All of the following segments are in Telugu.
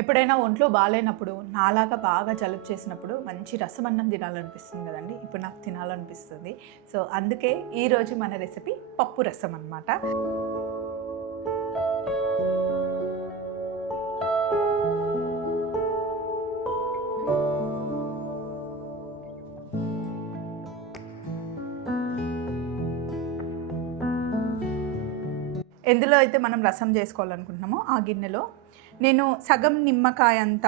ఎప్పుడైనా ఒంట్లో బాగాలేనప్పుడు నాలాగా బాగా జలుబు చేసినప్పుడు మంచి రసం అన్నం తినాలనిపిస్తుంది కదండి. ఇప్పుడు నాకు తినాలనిపిస్తుంది. సో అందుకే ఈరోజు మన రెసిపీ పప్పు రసం అన్నమాట. ఎందులో అయితే మనం రసం చేసుకోవాలనుకుంటున్నామో ఆ గిన్నెలో నేను సగం నిమ్మకాయ అంత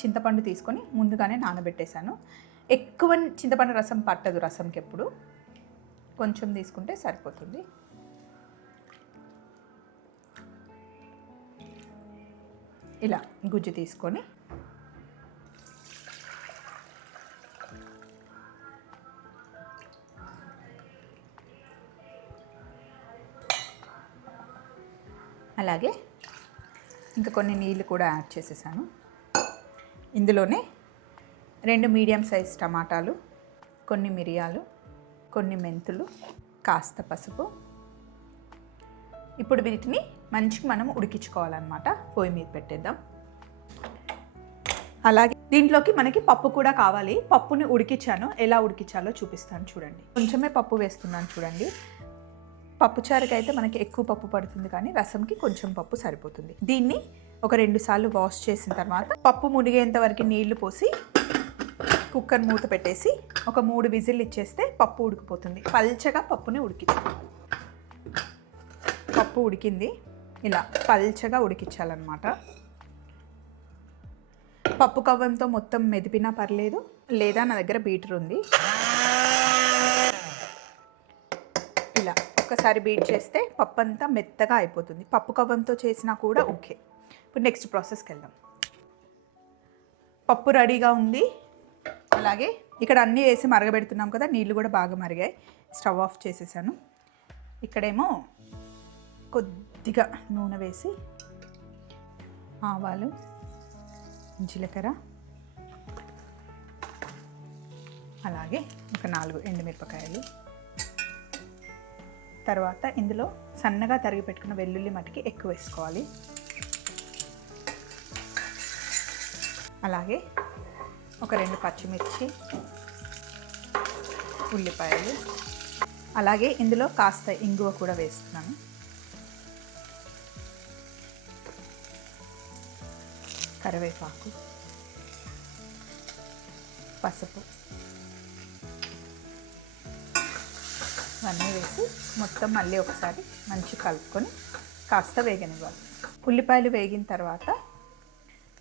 చింతపండు తీసుకొని ముందుగానే నానబెట్టేశాను. ఎక్కువ చింతపండు రసం పట్టదు రసంకి ఎప్పుడు కొంచెం తీసుకుంటే సరిపోతుంది. ఇలా గుజ్జు తీసుకొని అలాగే ఇంకా కొన్ని నీళ్ళు కూడా యాడ్ చేసేసాను. ఇందులోనే రెండు మీడియం సైజ్ టమాటాలు కొన్ని మిరియాలు కొన్ని మెంతులు కాస్త పసుపు. ఇప్పుడు వీటిని మంచిగా మనం ఉడికించుకోవాలన్నమాట. పొయ్యి మీద పెట్టేద్దాం. అలాగే దీంట్లోకి మనకి పప్పు కూడా కావాలి. పప్పుని ఉడికించాను. ఎలా ఉడికించాలో చూపిస్తాను చూడండి. కొంచెమే పప్పు వేస్తున్నాను చూడండి. పప్పుచారుకి అయితే మనకి ఎక్కువ పప్పు పడుతుంది కానీ రసంకి కొంచెం పప్పు సరిపోతుంది. దీన్ని ఒక రెండు సార్లు వాష్ చేసిన తర్వాత పప్పు మునిగేంత వరకు నీళ్ళు పోసి కుక్కర్ మూత పెట్టేసి ఒక మూడు విజిల్ ఇచ్చేస్తే పప్పు ఉడికిపోతుంది. పల్చగా పప్పుని ఉడికించుకోవాలి. పప్పు ఉడికింది. ఇలా పల్చగా ఉడికించాలన్నమాట. పప్పు కవ్వంతో మొత్తం మెదిపినా పర్లేదు. లేదా నా దగ్గర బీటర్ ఉంది. ఇలా ఒకసారి బీట్ చేస్తే పప్పు అంతా మెత్తగా అయిపోతుంది. పప్పు కవ్వంతో చేసినా కూడా ఓకే. ఇప్పుడు నెక్స్ట్ ప్రాసెస్కి వెళ్దాం. పప్పు రెడీగా ఉంది. అలాగే ఇక్కడ అన్నీ వేసి మరగబెడుతున్నాం కదా నీళ్ళు కూడా బాగా మరిగాయి. స్టవ్ ఆఫ్ చేసేసాను. ఇక్కడేమో కొద్దిగా నూనె వేసి ఆవాలు జీలకర్ర అలాగే ఒక నాలుగు ఎండుమిరపకాయలు. తర్వాత ఇందులో సన్నగా తరిగి పెట్టుకున్న వెల్లుల్లి మటుకి ఎక్కువ వేసుకోవాలి. అలాగే ఒక రెండు పచ్చిమిర్చి ఉల్లిపాయలు అలాగే ఇందులో కాస్త ఇంగువ కూడా వేస్తున్నాను. కరివేపాకు పసుపు ఇవన్నీ వేసి మొత్తం మళ్ళీ ఒకసారి మంచి కలుపుకొని కాస్త వేగనివ్వాలి. ఉల్లిపాయలు వేగిన తర్వాత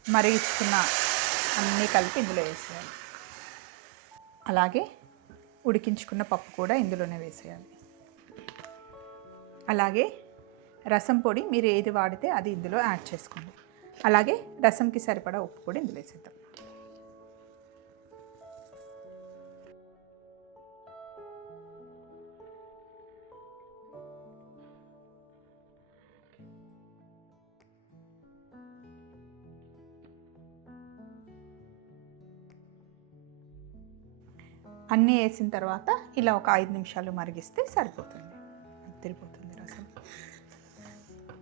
మరిగించుకున్న అన్నీ కలిపి ఇందులో వేసేయాలి. అలాగే ఉడికించుకున్న పప్పు కూడా ఇందులోనే వేసేయాలి. అలాగే రసం పొడి మీరు ఏది వాడితే అది ఇందులో యాడ్ చేసుకోండి. అలాగే రసంకి సరిపడా ఉప్పు కూడా ఇందులో వేసేద్దాం. అన్నీ వేసిన తర్వాత ఇలా ఒక ఐదు నిమిషాలు మరిగిస్తే సరిపోతుంది. తిరిగిపోతుంది రసం.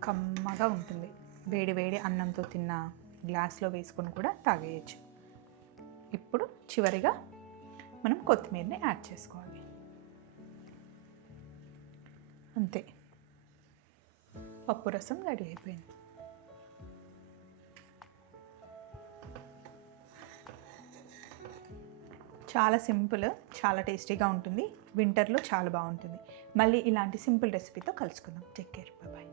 కమ్మగా ఉంటుంది. వేడి వేడి అన్నంతో తిన్న గ్లాస్లో వేసుకొని కూడా తాగేయచ్చు. ఇప్పుడు చివరిగా మనం కొత్తిమీరని యాడ్ చేసుకోవాలి. అంతే. పప్పు రసం రెడీ అయిపోయింది. చాలా సింపుల్ చాలా టేస్టీగా ఉంటుంది. వింటర్లో చాలా బాగుంటుంది. మళ్ళీ ఇలాంటి సింపుల్ రెసిపీతో కలుసుకుందాం. Take care. బాయ్